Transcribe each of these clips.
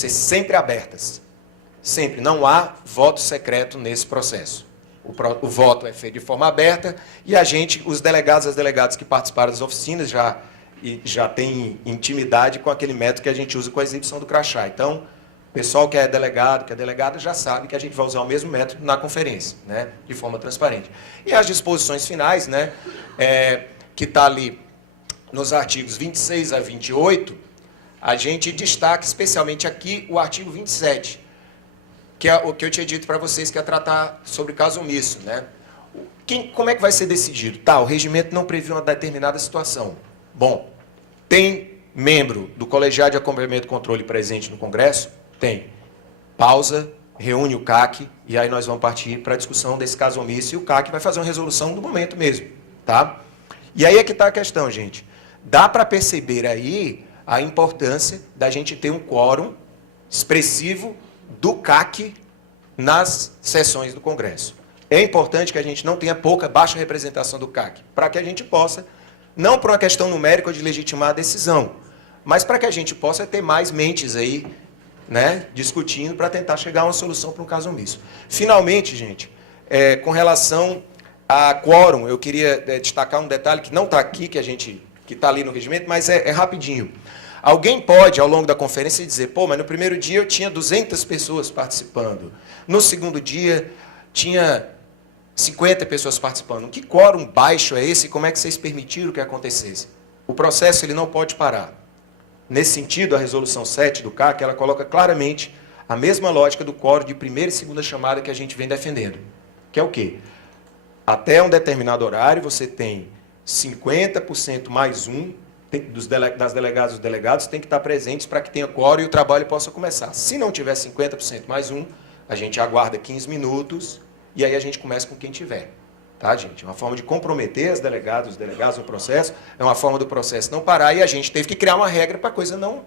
ser sempre abertas. Sempre. Não há voto secreto nesse processo. O voto é feito de forma aberta e a gente, os delegados e as delegadas que participaram das oficinas já têm intimidade com aquele método que a gente usa com a exibição do crachá. Então, o pessoal que é delegado, que é delegada, já sabe que a gente vai usar o mesmo método na conferência, né, de forma transparente. E as disposições finais, né, que está ali nos artigos 26 a 28, a gente destaca especialmente aqui o artigo 27, que é o que eu tinha dito para vocês, que é tratar sobre caso omisso, né? Como é que vai ser decidido? Tá, o regimento não previu uma determinada situação. Bom, tem membro do colegiado de acompanhamento e controle presente no Congresso? Tem. Pausa, reúne o CAC, e aí nós vamos partir para a discussão desse caso omisso, e o CAC vai fazer uma resolução no momento mesmo, tá? E aí é que está a questão, gente. Dá para perceber aí a importância da gente ter um quórum expressivo do CAC nas sessões do Congresso. É importante que a gente não tenha baixa representação do CAC, para que a gente possa, não por uma questão numérica de legitimar a decisão, mas para que a gente possa ter mais mentes aí, né, discutindo para tentar chegar a uma solução para um caso omisso. Finalmente, gente, com relação a quórum, eu queria destacar um detalhe que não está aqui, que está ali no regimento, mas é rapidinho. Alguém pode, ao longo da conferência, dizer, pô, mas no primeiro dia eu tinha 200 pessoas participando, no segundo dia tinha 50 pessoas participando. Que quórum baixo é esse e como é que vocês permitiram que acontecesse? O processo ele não pode parar. Nesse sentido, a resolução 7 do CAC, ela coloca claramente a mesma lógica do quórum de primeira e segunda chamada que a gente vem defendendo. Que é o quê? Até um determinado horário, você tem 50% mais um das delegadas e dos delegados tem que estar presentes para que tenha quórum e o trabalho possa começar. Se não tiver 50% mais um, a gente aguarda 15 minutos e aí a gente começa com quem tiver. Tá, gente? É uma forma de comprometer os delegados no processo, é uma forma do processo não parar e a gente teve que criar uma regra para a coisa não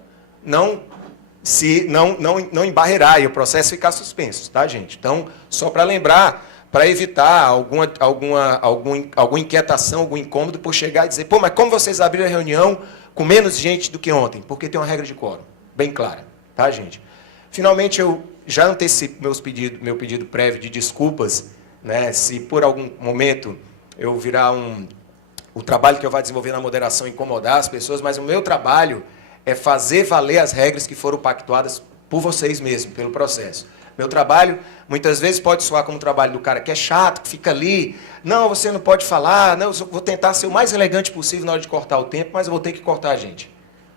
embarrear e o processo ficar suspenso, tá, gente? Então, só para lembrar, para evitar alguma inquietação, algum incômodo por chegar e dizer, pô, mas como vocês abriram a reunião com menos gente do que ontem? Porque tem uma regra de quórum, bem clara, tá, gente? Finalmente, eu já antecipo meu pedido prévio de desculpas, né, se por algum momento eu virar o trabalho que eu vou desenvolver na moderação incomodar as pessoas, mas o meu trabalho é fazer valer as regras que foram pactuadas por vocês mesmos, pelo processo. Meu trabalho, muitas vezes, pode soar como o trabalho do cara que é chato, que fica ali. Não, você não pode falar. Não, eu vou tentar ser o mais elegante possível na hora de cortar o tempo, mas eu vou ter que cortar, gente.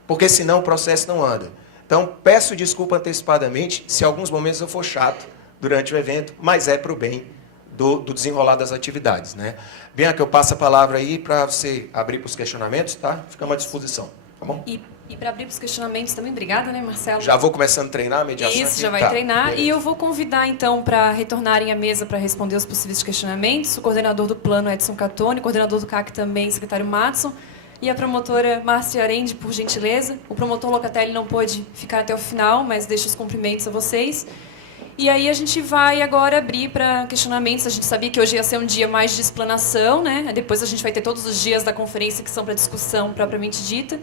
Porque senão o processo não anda. Então, peço desculpa antecipadamente se em alguns momentos eu for chato durante o evento, mas é para o bem do desenrolar das atividades, né? Bianca, eu passo a palavra aí para você abrir para os questionamentos, tá? Ficamos à disposição, tá bom? E para abrir para os questionamentos também, obrigada, né, Marcelo? Já vou começando a treinar a mediação. Isso, aqui? já vai treinar. Beleza. E eu vou convidar, então, para retornarem à mesa para responder os possíveis questionamentos, o coordenador do plano, Edson Catone, o coordenador do CAC também, secretário Matson, e a promotora Márcia Arendi, por gentileza. O promotor Locatelli não pôde ficar até o final, mas deixo os cumprimentos a vocês. E aí a gente vai agora abrir para questionamentos. A gente sabia que hoje ia ser um dia mais de explanação, né? Depois a gente vai ter todos os dias da conferência que são para discussão propriamente dita.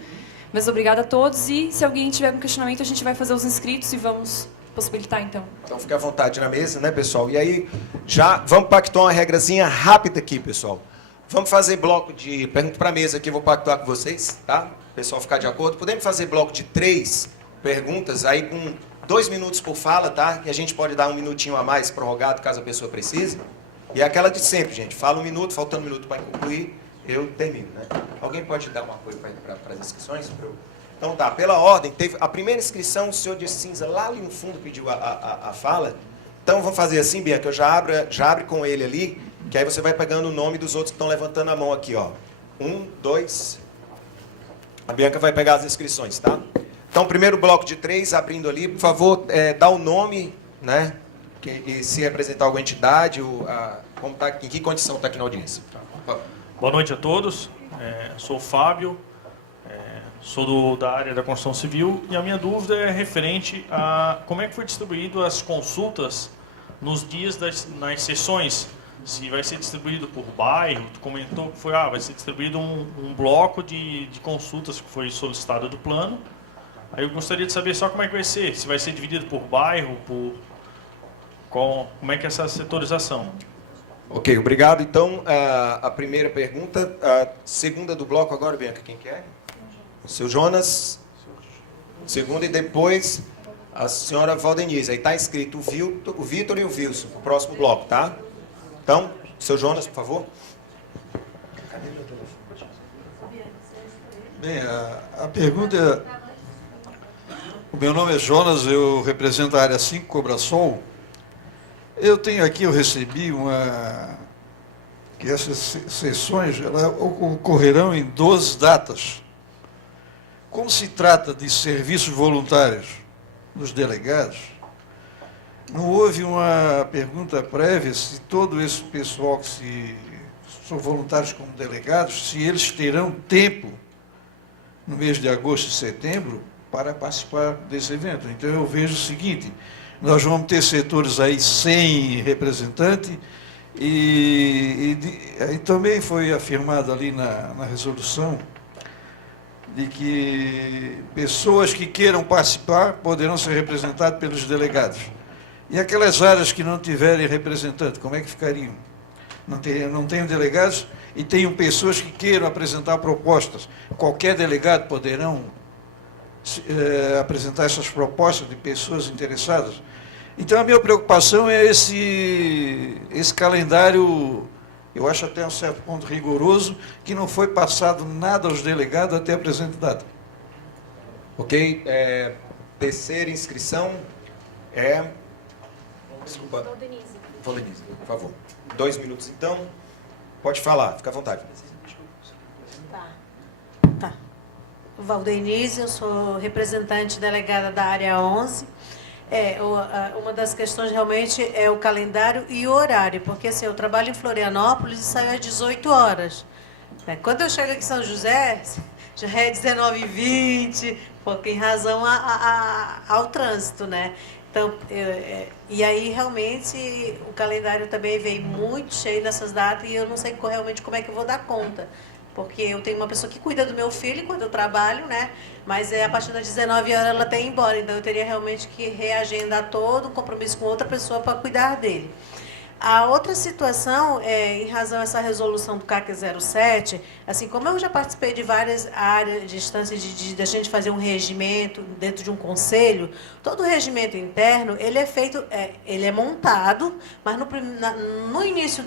Mas obrigada a todos e se alguém tiver algum questionamento, a gente vai fazer os inscritos e vamos possibilitar, então. Então fique à vontade na mesa, né, pessoal? E aí, já vamos pactuar uma regrazinha rápida aqui, pessoal. Vamos fazer bloco de pergunta para a mesa aqui, eu vou pactuar com vocês, tá? O pessoal ficar de acordo. Podemos fazer bloco de 3 perguntas, aí com 2 minutos por fala, tá? E a gente pode dar 1 minutinho a mais prorrogado, caso a pessoa precise. E é aquela de sempre, gente. Fala 1 minuto, faltando 1 minuto para concluir, eu termino, né? Alguém pode dar um apoio para as inscrições? Então tá, pela ordem, teve a primeira inscrição, o senhor de cinza lá ali no fundo pediu a fala. Então vamos fazer assim, Bianca, eu já abro com ele ali, que aí você vai pegando o nome dos outros que estão levantando a mão aqui, ó. 1, 2. A Bianca vai pegar as inscrições, tá? Então, primeiro bloco de 3, abrindo ali, por favor, dá o nome, né? E se representar alguma entidade, como tá, em que condição está aqui na audiência. Boa noite a todos, sou o Fábio, sou da área da construção civil e a minha dúvida é referente a como é que foi distribuído as consultas nos dias nas sessões, se vai ser distribuído por bairro, tu comentou que vai ser distribuído um bloco de consultas que foi solicitado do plano Aí eu gostaria de saber só como é que vai ser, se vai ser dividido por bairro, como é que é essa setorização. Ok, obrigado. Então, a primeira pergunta, a segunda do bloco agora, Bianca, quem quer? O seu Jonas, segunda, e depois a senhora Valdenise. Aí está escrito o Vitor e o Wilson, o próximo bloco, tá? Então, seu Jonas, por favor. Bem, a pergunta é... O meu nome é Jonas, eu represento a área 5, Cobrasol. Eu tenho aqui, eu recebi que essas sessões ocorrerão em 12 datas. Como se trata de serviços voluntários dos delegados, não houve uma pergunta prévia se todo esse pessoal que são voluntários como delegados, se eles terão tempo no mês de agosto e setembro para participar desse evento. Então eu vejo o seguinte, nós vamos ter setores aí sem representante e também foi afirmado ali na resolução de que pessoas que queiram participar poderão ser representadas pelos delegados. E aquelas áreas que não tiverem representante, como é que ficariam? Não tenham delegados e tenham pessoas que queiram apresentar propostas. Qualquer delegado poderão apresentar essas propostas de pessoas interessadas. Então, a minha preocupação é esse calendário, eu acho até um certo ponto rigoroso, que não foi passado nada aos delegados até a presente data. Ok, terceira inscrição é... Desculpa. Valdenise, por favor. 2 minutos, então. Pode falar, fica à vontade. Tá. Valdenise, eu sou representante delegada da área 11. Uma das questões realmente é o calendário e o horário, porque assim, eu trabalho em Florianópolis e saio às 18 horas. Quando eu chego aqui em São José, já é 19h20, porque em razão ao trânsito, né? Então, e aí realmente o calendário também veio muito cheio nessas datas e eu não sei realmente como é que eu vou dar conta. Porque eu tenho uma pessoa que cuida do meu filho quando eu trabalho, né? Mas a partir das 19 horas ela tem que ir embora. Então eu teria realmente que reagendar todo um compromisso com outra pessoa para cuidar dele. A outra situação, em razão a essa resolução do CAC 07, assim, como eu já participei de várias áreas de instâncias de a gente fazer um regimento dentro de um conselho, todo o regimento interno, ele é feito, ele é montado, mas no início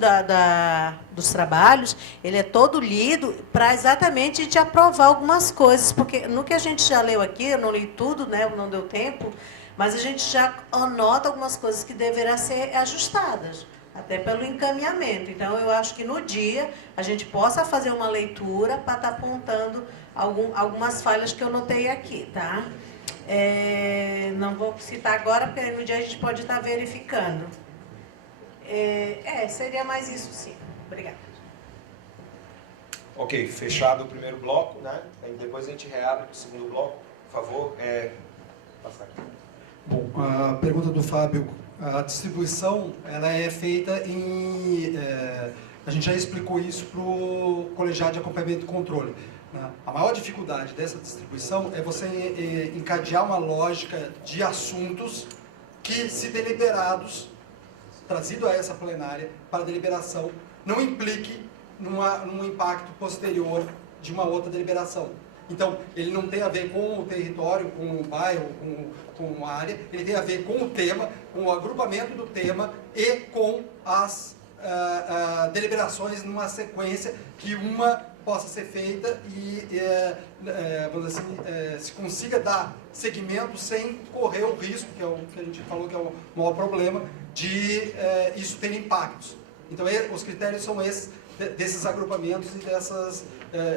dos trabalhos, ele é todo lido para exatamente de aprovar algumas coisas, porque no que a gente já leu aqui, eu não li tudo, né, não deu tempo, mas a gente já anota algumas coisas que deverão ser ajustadas, até pelo encaminhamento. Então, eu acho que no dia a gente possa fazer uma leitura para estar apontando algumas falhas que eu notei aqui, tá? Não vou citar agora, porque no dia a gente pode estar verificando. Seria mais isso, sim. Obrigada. Ok, fechado o primeiro bloco, né? Aí depois a gente reabre para o segundo bloco. Por favor, passar aqui. Bom, a pergunta do Fábio, a distribuição ela é feita a gente já explicou isso para o colegiado de acompanhamento e controle. Né? A maior dificuldade dessa distribuição é você encadear uma lógica de assuntos que, se deliberados, trazido a essa plenária para deliberação, não implique num impacto posterior de uma outra deliberação. Então, ele não tem a ver com o território, com o bairro, com a área, ele tem a ver com o tema, com o agrupamento do tema e com as deliberações numa sequência que uma possa ser feita e, vamos dizer assim, se consiga dar seguimento sem correr o risco, que é o que a gente falou que é o maior problema, de isso ter impactos. Então, os critérios são esses, desses agrupamentos e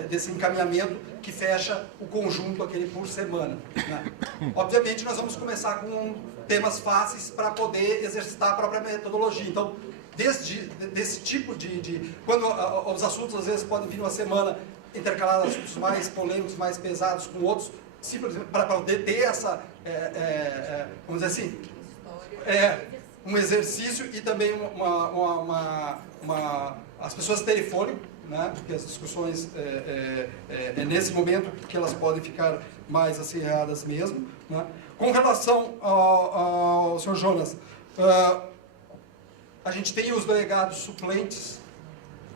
desse encaminhamento que fecha o conjunto aquele por semana. Né? Obviamente, nós vamos começar com temas fáceis para poder exercitar a própria metodologia. Então, desse tipo quando os assuntos às vezes podem vir uma semana intercalada assuntos mais polêmicos, mais pesados com outros, simplesmente para poder ter essa, vamos dizer assim, um exercício e também as pessoas terem fôlego, né? Porque as discussões é nesse momento que elas podem ficar mais acirradas mesmo, né? Com relação ao senhor Jonas, a gente tem os delegados suplentes,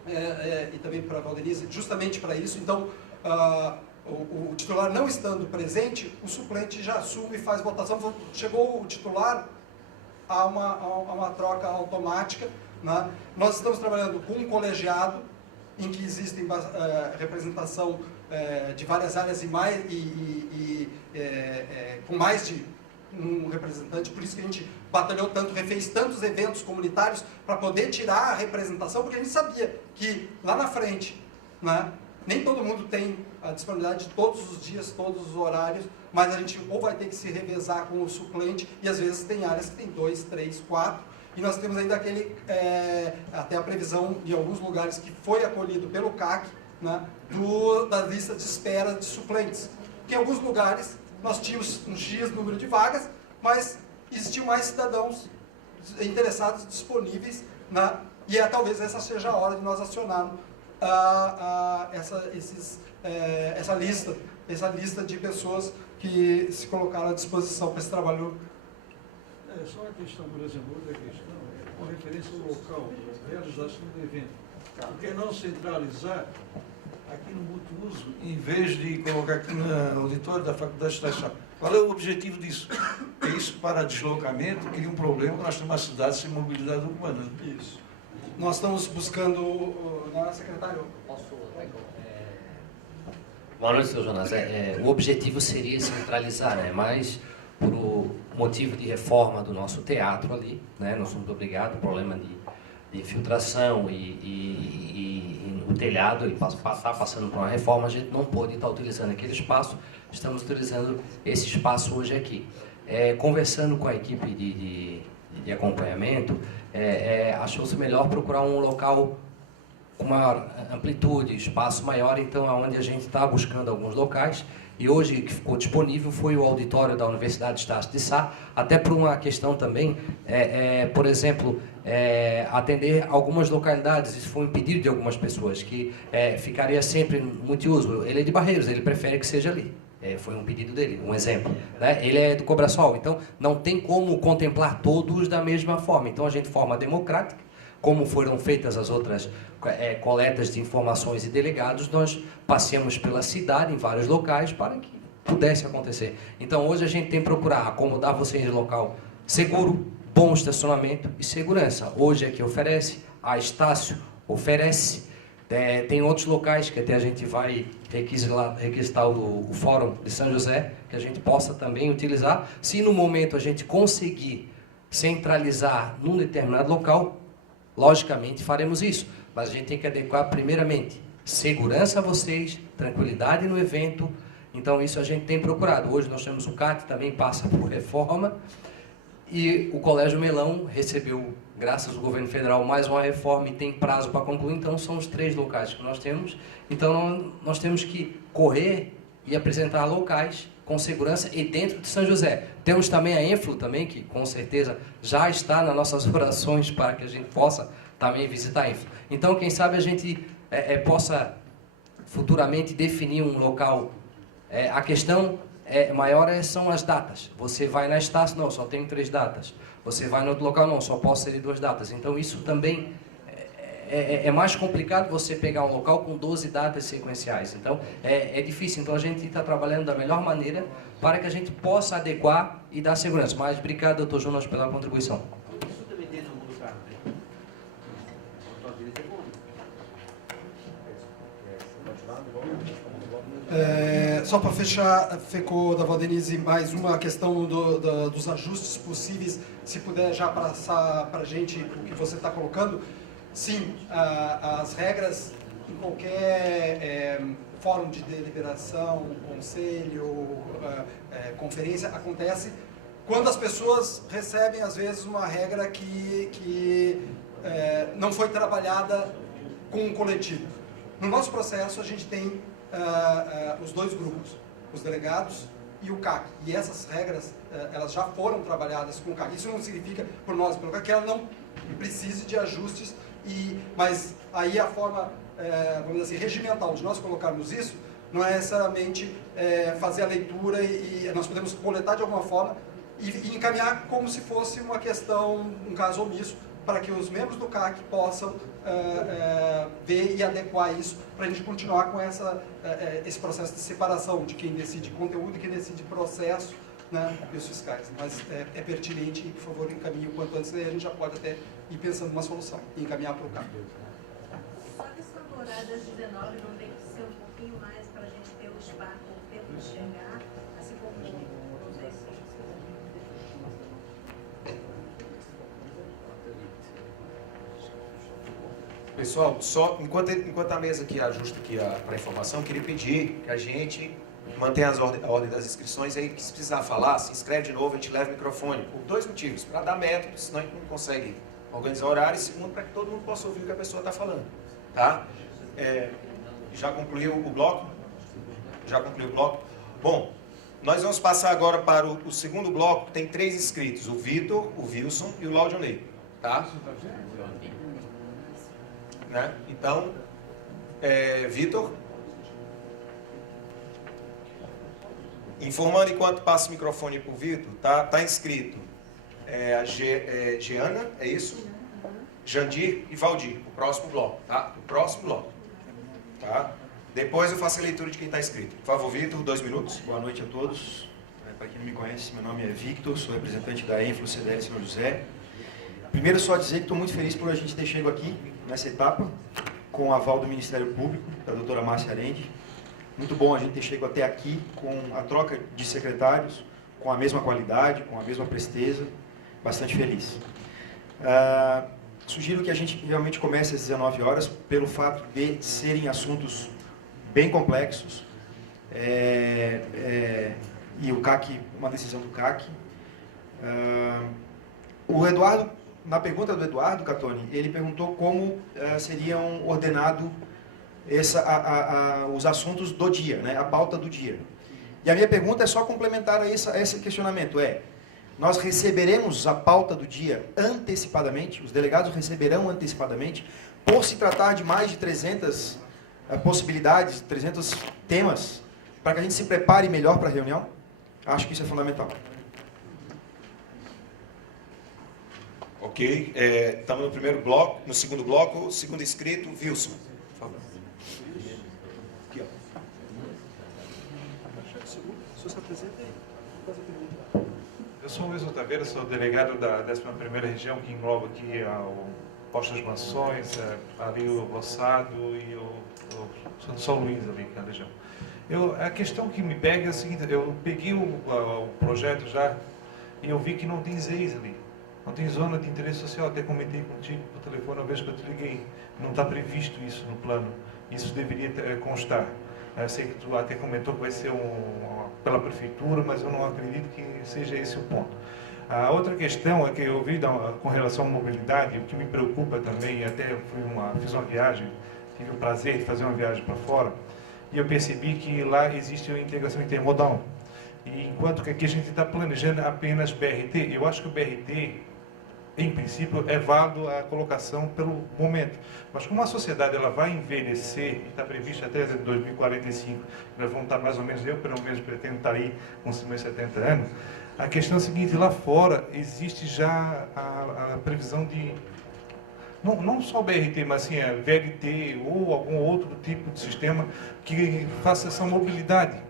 e também para a Valdenise, justamente para isso. Então, o titular não estando presente, o suplente já assume e faz votação. Chegou o titular, há uma troca automática, né? Nós estamos trabalhando com um colegiado, em que existem representação de várias áreas com mais de um representante, por isso que a gente batalhou tanto, refez tantos eventos comunitários para poder tirar a representação, porque a gente sabia que lá na frente, né, nem todo mundo tem a disponibilidade de todos os dias, todos os horários, mas a gente ou vai ter que se revezar com o suplente, e às vezes tem áreas que tem 2, 3, 4, e nós temos ainda até a previsão de alguns lugares que foi acolhido pelo CAC, né, da lista de espera de suplentes. Porque em alguns lugares nós tínhamos um X número de vagas, mas existiam mais cidadãos interessados, disponíveis, né, e talvez essa seja a hora de nós acionarmos essa lista de pessoas que se colocaram à disposição para esse trabalho. Só uma questão, por exemplo, outra questão, com referência ao local, a realização do evento. Por que não centralizar aqui no multiuso, em vez de colocar aqui no auditório da Faculdade de Estação? Qual é o objetivo disso? É isso para deslocamento, cria um problema, nós temos uma cidade sem mobilidade urbana. Isso. Nós estamos buscando, secretário? Boa noite, senhor Jonas. O objetivo seria centralizar, né? Mas por motivo de reforma do nosso teatro ali, né? Nós somos obrigados, problema de infiltração e o telhado, ele está passando por uma reforma, a gente não pôde estar utilizando aquele espaço, estamos utilizando esse espaço hoje aqui. Conversando com a equipe de acompanhamento, achou-se melhor procurar um local com maior amplitude, espaço maior, então aonde a gente está buscando alguns locais, e hoje que ficou disponível foi o auditório da Universidade de Estácio de Sá, até por uma questão também, por exemplo, atender algumas localidades, isso foi um pedido de algumas pessoas, que ficaria sempre multiuso. Ele é de Barreiros, ele prefere que seja ali. Foi um pedido dele, um exemplo, né? Ele é do Cobrasol, então não tem como contemplar todos da mesma forma. Então a gente forma democrática, como foram feitas as outras coletas de informações e delegados, nós passeamos pela cidade, em vários locais, para que pudesse acontecer. Então hoje a gente tem que procurar acomodar vocês em local seguro, bom estacionamento e segurança. Hoje aqui oferece, a Estácio oferece, tem outros locais que até a gente vai requisitar o Fórum de São José, que a gente possa também utilizar. Se no momento a gente conseguir centralizar num determinado local, logicamente faremos isso. Mas a gente tem que adequar primeiramente segurança a vocês, tranquilidade no evento. Então isso a gente tem procurado. Hoje nós temos o CAT, também passa por reforma. E o Colégio Melão recebeu, graças ao governo federal, mais uma reforma e tem prazo para concluir. Então, são os 3 locais que nós temos. Então, nós temos que correr e apresentar locais com segurança e dentro de São José. Temos também a Enflo, também, que com certeza já está nas nossas orações para que a gente possa também visitar a Enflo. Então, quem sabe a gente possa futuramente definir um local. A questão maior são as datas. Você vai na Estácio, não, só tem 3 datas. Você vai no outro local, não, só posso ser 2 datas. Então isso também é mais complicado você pegar um local com 12 datas sequenciais. Então é difícil. Então a gente está trabalhando da melhor maneira para que a gente possa adequar e dar segurança. Mas obrigado, doutor Jonas, pela contribuição. Isso também tem no mundo carro, né? Só para fechar, ficou da Valdenise mais uma questão dos ajustes possíveis, se puder já passar para a gente o que você está colocando. Sim, as regras em qualquer fórum de deliberação, conselho, conferência, acontece quando as pessoas recebem, às vezes, uma regra que não foi trabalhada com o coletivo. No nosso processo, a gente tem os 2 grupos, os delegados e o CAC. E essas regras, elas já foram trabalhadas com o CAC. Isso não significa, por nós, pelo CAC, que ela não precise de ajustes, mas aí a forma, vamos dizer assim, regimental de nós colocarmos isso, não é necessariamente fazer a leitura e nós podemos coletar de alguma forma e encaminhar como se fosse uma questão, um caso omisso, para que os membros do CAC possam ver e adequar isso, para a gente continuar com esse processo de separação de quem decide conteúdo e quem decide processo, né, e os fiscais. Mas é pertinente e, por favor, encaminhe o quanto antes, aí a gente já pode até ir pensando numa solução e encaminhar para o CAC. Só que essa horário das 19 não tem que ser um pouquinho mais para a gente ter o espaço, o tempo de chegar, assim como não sei se... Pessoal, só enquanto a mesa aqui ajusta aqui para a informação, eu queria pedir que a gente mantenha a ordem das inscrições, e aí, se precisar falar, se inscreve de novo, a gente leva o microfone, por 2 motivos: para dar método, senão a gente não consegue organizar horário, e segundo, para que todo mundo possa ouvir o que a pessoa está falando. Tá? Já concluiu o bloco? Já concluiu o bloco? Bom, nós vamos passar agora para o segundo bloco, que tem 3 inscritos: o Vitor, o Wilson e o Laudionei. Tá? Né? Então, Vitor, informando enquanto passa o microfone para o Vitor, tá inscrito a Giana, é isso? Jandir e Valdir, o próximo bloco, tá? O próximo bloco, tá? Depois eu faço a leitura de quem está inscrito. Por favor, Vitor, 2 minutos. Boa noite a todos. Para quem não me conhece, meu nome é Victor, sou representante da Enflo CDL São José. Primeiro, só dizer que estou muito feliz por a gente ter chegado aqui, nessa etapa, com o aval do Ministério Público, da doutora Márcia Arendi. Muito bom a gente ter chegado até aqui com a troca de secretários, com a mesma qualidade, com a mesma presteza. Bastante feliz. Sugiro que a gente realmente comece às 19 horas, pelo fato de serem assuntos bem complexos, e o CAC, uma decisão do CAC. O Eduardo, na pergunta do Eduardo Catoni, ele perguntou como seriam ordenados os assuntos do dia, né, a pauta do dia. E a minha pergunta é só complementar a esse questionamento, nós receberemos a pauta do dia antecipadamente, os delegados receberão antecipadamente, por se tratar de mais de 300 possibilidades, 300 temas, para que a gente se prepare melhor para a reunião? Acho que isso é fundamental. Ok, estamos no primeiro bloco, no segundo bloco, segundo inscrito, Wilson, por favor. Aqui, ó. Eu sou o Wilson Taveira, sou delegado da 11ª Região, que engloba aqui o Posto das Mansões, ali o Roçado e o São Luís, ali, que é a região. A questão que me pega é a seguinte: eu peguei o projeto já e eu vi que não tem ZEIS ali. Não tem zona de interesse social, até comentei contigo por telefone a vez que eu te liguei. Não está previsto isso no plano. Isso deveria constar. Eu sei que tu até comentou que vai ser pela prefeitura, mas eu não acredito que seja esse o ponto. A outra questão é que eu vi com relação à mobilidade, o que me preocupa também, até fiz uma viagem, tive o prazer de fazer uma viagem para fora, e eu percebi que lá existe uma integração intermodal. E enquanto que aqui a gente está planejando apenas BRT, eu acho que o BRT, em princípio, é válido a colocação pelo momento. Mas como a sociedade ela vai envelhecer, e está previsto até 2045, nós vamos estar mais ou menos, eu pelo menos pretendo estar aí com os meus 70 anos, a questão é a seguinte: lá fora existe já a previsão de, não só o BRT, mas assim, a VLT ou algum outro tipo de sistema que faça essa mobilidade.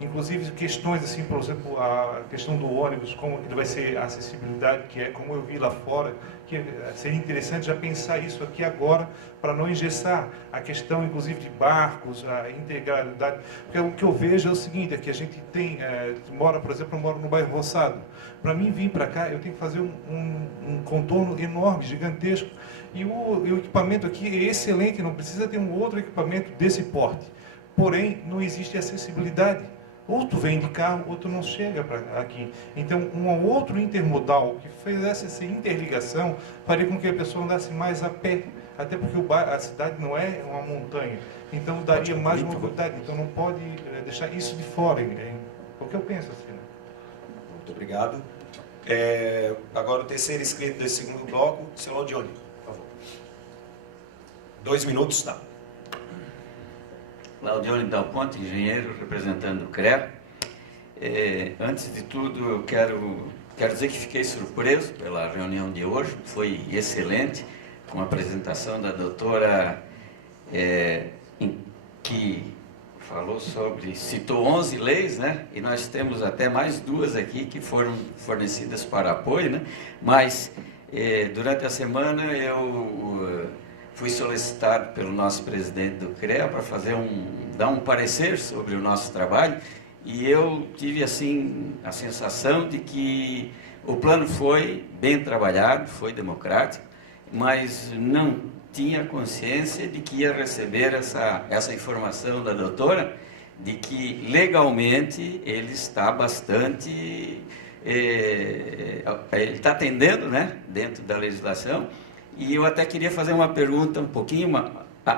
Inclusive questões assim, por exemplo, a questão do ônibus, como que vai ser a acessibilidade, que é como eu vi lá fora, que seria interessante já pensar isso aqui agora, para não engessar a questão, inclusive, de barcos, a integralidade. Porque o que eu vejo é o seguinte, é que a gente tem, por exemplo, eu moro no bairro Roçado. Para mim vir para cá, eu tenho que fazer um contorno enorme, gigantesco, e o equipamento aqui é excelente, não precisa ter um outro equipamento desse porte. Porém, não existe acessibilidade. Ou tu vem de carro, ou tu não chega para aqui. Então, um outro intermodal que fizesse essa interligação faria com que a pessoa andasse mais a pé. Até porque a cidade não é uma montanha. Então, daria mais mobilidade. Então, não pode deixar isso de fora. É o que eu penso assim. Né? Muito obrigado. Agora, o terceiro inscrito desse segundo bloco, seu Laudione, por favor. 2 minutos, tá? Laudione Dal Ponte, engenheiro, representando o CREA. Antes de tudo, eu quero dizer que fiquei surpreso pela reunião de hoje, foi excelente, com a apresentação da doutora, que falou citou 11 leis, né? E nós temos até mais 2 aqui que foram fornecidas para apoio, né? Mas, durante a semana, eu fui solicitado pelo nosso presidente do CREA para dar um parecer sobre o nosso trabalho, e eu tive assim a sensação de que o plano foi bem trabalhado, foi democrático, mas não tinha consciência de que ia receber essa informação da doutora, de que legalmente ele está bastante, ele está atendendo, né, dentro da legislação. E eu até queria fazer uma pergunta um pouquinho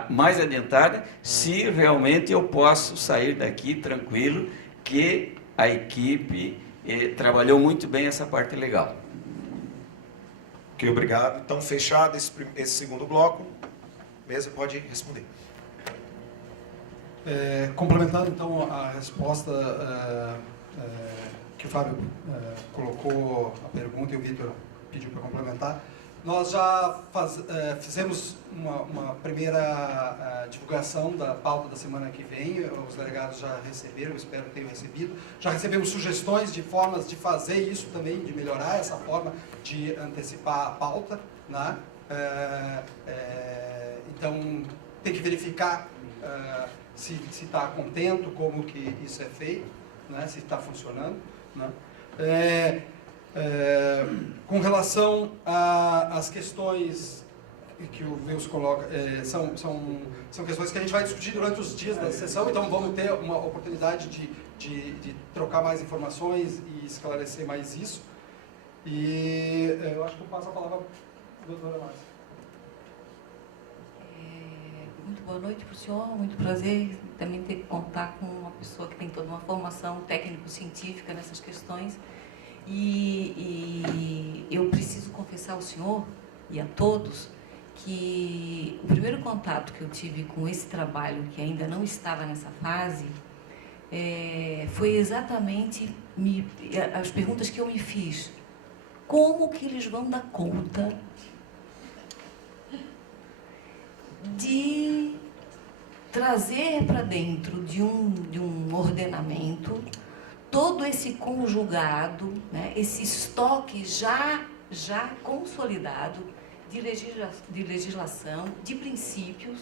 mais adiantada, se realmente eu posso sair daqui tranquilo, que a equipe trabalhou muito bem essa parte legal. Ok, obrigado. Então, fechado esse segundo bloco, mesa pode responder. Complementando, então, a resposta que o Fábio colocou, a pergunta, e o Vitor pediu para complementar, nós já fizemos uma primeira divulgação da pauta da semana que vem, os delegados já receberam, espero que tenham recebido, já recebemos sugestões de formas de fazer isso também, de melhorar essa forma de antecipar a pauta, né? Então, tem que verificar se está contento, como que isso é feito, né? Se está funcionando, né? Com relação às questões que o Wilson coloca, são questões que a gente vai discutir durante os dias da sessão, então vamos ter uma oportunidade de trocar mais informações e esclarecer mais isso. E eu acho que eu passo a palavra à doutora Márcia. Muito boa noite para o senhor, muito prazer também ter que contar com uma pessoa que tem toda uma formação técnico-científica nessas questões. E eu preciso confessar ao senhor e a todos que o primeiro contato que eu tive com esse trabalho, que ainda não estava nessa fase, foi exatamente as perguntas que eu me fiz. Como que eles vão dar conta de trazer para dentro de um ordenamento todo esse conjugado, né, esse estoque já consolidado de legislação, de princípios,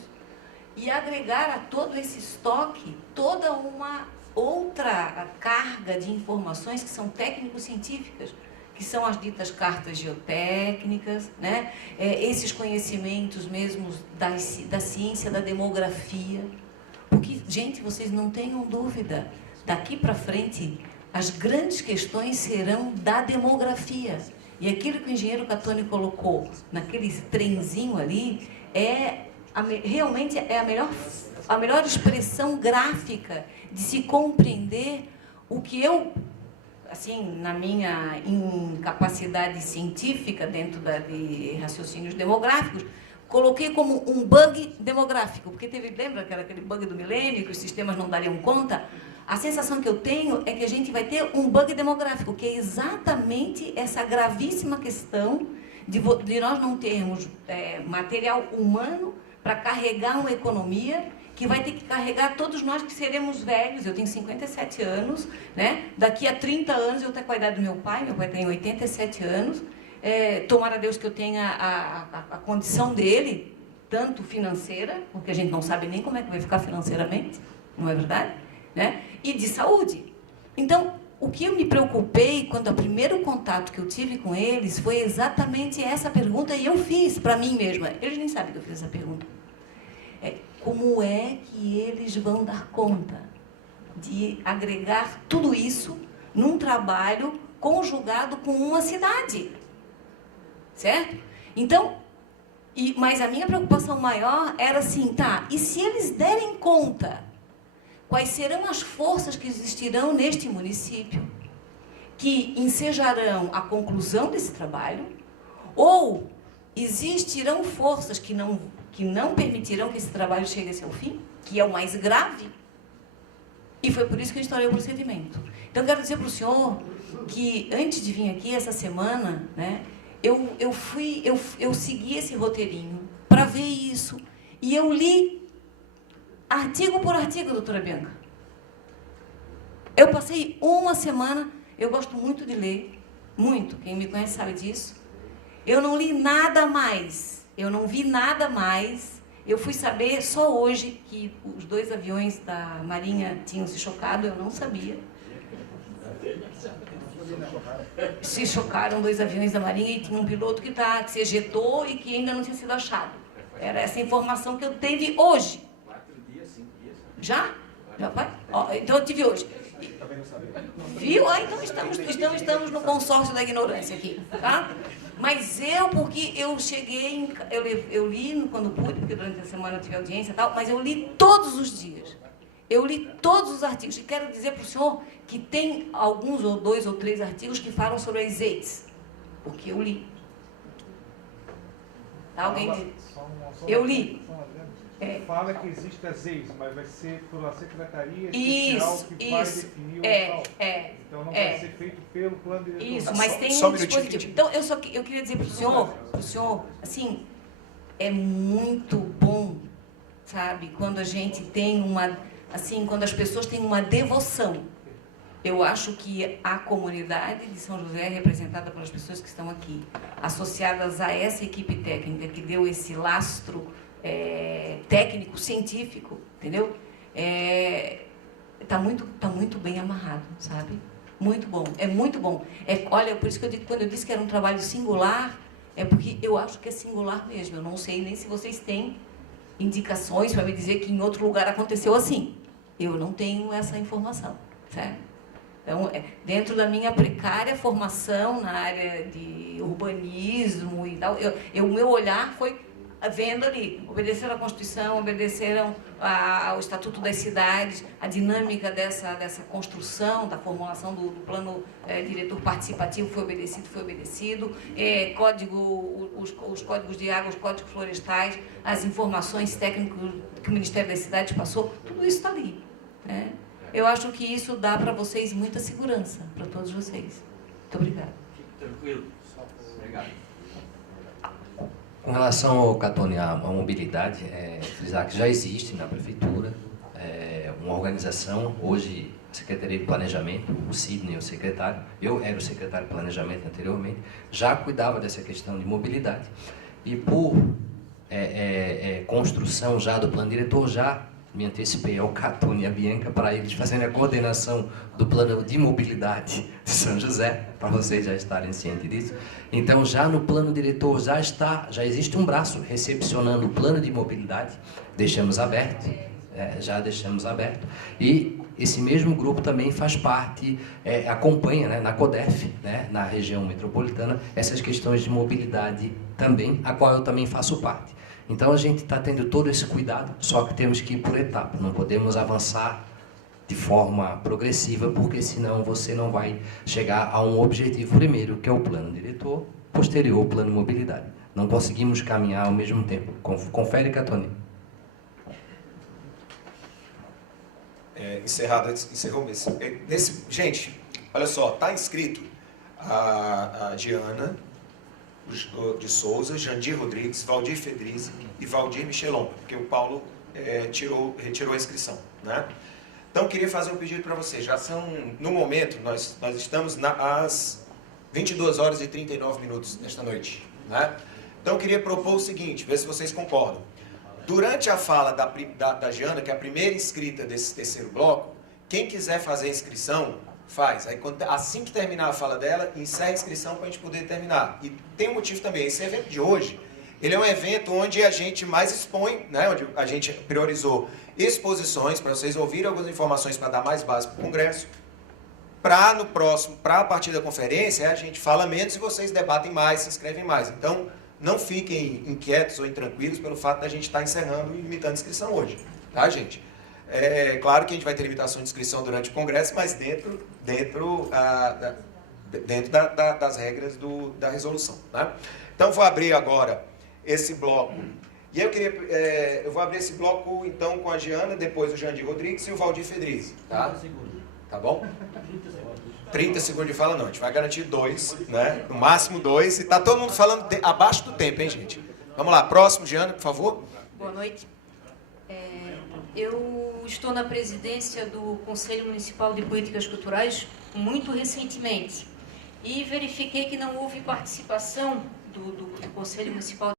e agregar a todo esse estoque toda uma outra carga de informações que são técnico-científicas, que são as ditas cartas geotécnicas, né, esses conhecimentos mesmos da ciência da demografia. Porque, gente, vocês não tenham dúvida, daqui para frente, as grandes questões serão da demografia. E aquilo que o engenheiro Catoni colocou naquele trenzinho ali, realmente é a melhor expressão gráfica de se compreender o que eu, assim, na minha incapacidade científica dentro de raciocínios demográficos, coloquei como um bug demográfico, porque lembra aquele bug do milênio, que os sistemas não dariam conta? A sensação que eu tenho é que a gente vai ter um bug demográfico, que é exatamente essa gravíssima questão de nós não termos material humano para carregar uma economia que vai ter que carregar todos nós que seremos velhos. Eu tenho 57 anos, né? Daqui a 30 anos eu tenho com a idade do meu pai tem 87 anos, tomara Deus que eu tenha a condição dele, tanto financeira, porque a gente não sabe nem como é que vai ficar financeiramente, não é verdade? Né? E de saúde. Então, o que eu me preocupei quando o primeiro contato que eu tive com eles foi exatamente essa pergunta, e eu fiz para mim mesma. Eles nem sabem que eu fiz essa pergunta. Como é que eles vão dar conta de agregar tudo isso num trabalho conjugado com uma cidade? Certo? Então, mas a minha preocupação maior era assim, e se eles derem conta, quais serão as forças que existirão neste município que ensejarão a conclusão desse trabalho, ou existirão forças que não permitirão que esse trabalho chegue a seu fim, que é o mais grave, e foi por isso que eu instaurei o procedimento. Então, quero dizer para o senhor que, antes de vir aqui essa semana, né, eu segui esse roteirinho para ver isso, e eu li artigo por artigo, doutora Bianca. Eu passei uma semana, eu gosto muito de ler, muito, quem me conhece sabe disso. Eu não li nada mais, eu não vi nada mais. Eu fui saber só hoje que os 2 aviões da Marinha tinham se chocado, eu não sabia. Se chocaram 2 aviões da Marinha e tinha um piloto que se ejetou e que ainda não tinha sido achado. Era essa informação que eu tive hoje. 4 dias, 5 dias. Já? Já foi? Ó, então eu tive hoje. Viu? Então estamos no consórcio da ignorância aqui, tá? Mas porque eu cheguei, eu li quando pude, porque durante a semana eu tive audiência e tal, mas eu li todos os dias. Eu li todos os artigos. E quero dizer para o senhor que tem alguns, ou 2 ou 3 artigos que falam sobre as EITs, porque eu li. Alguém diz? Eu li. Fala que existe as EITs, mas vai ser pela Secretaria Especial que vai definir o local. Então não vai ser feito pelo plano diretor. Isso, mas tem um dispositivo. Então, eu queria dizer para o senhor, assim, é muito bom, sabe, quando a gente tem quando as pessoas têm uma devoção. Eu acho que a comunidade de São José, representada pelas pessoas que estão aqui, associadas a essa equipe técnica que deu esse lastro técnico, científico, entendeu? Tá muito bem amarrado, sabe? Muito bom, é muito bom. Olha, por isso que eu digo, quando eu disse que era um trabalho singular, é porque eu acho que é singular mesmo. Eu não sei nem se vocês têm indicações para me dizer que em outro lugar aconteceu assim. Eu não tenho essa informação, certo? Então, dentro da minha precária formação na área de urbanismo e tal, o meu olhar foi vendo ali, obedeceram à Constituição, obedeceram ao Estatuto das Cidades, a dinâmica dessa construção, da formulação do plano diretor participativo foi obedecido, os códigos de água, os códigos florestais, as informações técnicas que o Ministério das Cidades passou, tudo isso está ali, né? Eu acho que isso dá para vocês muita segurança, para todos vocês. Muito obrigada. Tranquilo. Obrigado. Com relação ao Catone, à mobilidade, frisar que já existe na Prefeitura uma organização, hoje a Secretaria de Planejamento, o Sidney, o secretário, eu era o secretário de Planejamento anteriormente, já cuidava dessa questão de mobilidade. E por construção já do plano diretor, já me antecipei ao Catone e à Bianca para eles fazerem a coordenação do plano de mobilidade de São José, para vocês já estarem cientes disso. Então, já no plano diretor já existe um braço recepcionando o plano de mobilidade, deixamos aberto, já deixamos aberto, e esse mesmo grupo também faz parte, acompanha, né, na CODEF, né, na região metropolitana, essas questões de mobilidade também, a qual eu também faço parte. Então, a gente está tendo todo esse cuidado, só que temos que ir por etapas, não podemos avançar de forma progressiva, porque senão você não vai chegar a um objetivo primeiro, que é o plano diretor, posterior o plano de mobilidade. Não conseguimos caminhar ao mesmo tempo. Confere, Catone. Encerrou gente, olha só, está inscrito a Diana de Souza, Jandir Rodrigues, Valdir Fedrizi e Valdir Michelon, porque o Paulo retirou a inscrição, né? Então, eu queria fazer um pedido para vocês. Já são, no momento, nós estamos às 22 horas e 39 minutos nesta noite, né? Então, eu queria propor o seguinte, ver se vocês concordam. Durante a fala da Giana, que é a primeira inscrita desse terceiro bloco, quem quiser fazer a inscrição, faz. Aí, assim que terminar a fala dela, encerra a inscrição para a gente poder terminar. E tem um motivo também. Esse evento de hoje, ele é um evento onde a gente mais expõe, né, onde a gente priorizou exposições, para vocês ouvirem algumas informações para dar mais base para o Congresso. Para no próximo, para a partir da conferência, a gente fala menos e vocês debatem mais, se inscrevem mais. Então, não fiquem inquietos ou intranquilos pelo fato da gente estar encerrando e limitando a inscrição hoje. Tá, gente? É claro que a gente vai ter limitação de inscrição durante o Congresso, mas dentro dentro das regras da resolução. Né? Então, vou abrir agora esse bloco. E eu vou abrir esse bloco, então, com a Giana, depois o Jandir Rodrigues e o Valdir Fedrizzi. Tá? Tá bom? 30 segundos de fala, não. A gente vai garantir 2, né? No máximo 2. E tá todo mundo falando abaixo do tempo, hein, gente? Vamos lá. Próximo, Giana, por favor. Boa noite. Eu estou na presidência do Conselho Municipal de Políticas Culturais muito recentemente e verifiquei que não houve participação do Conselho Municipal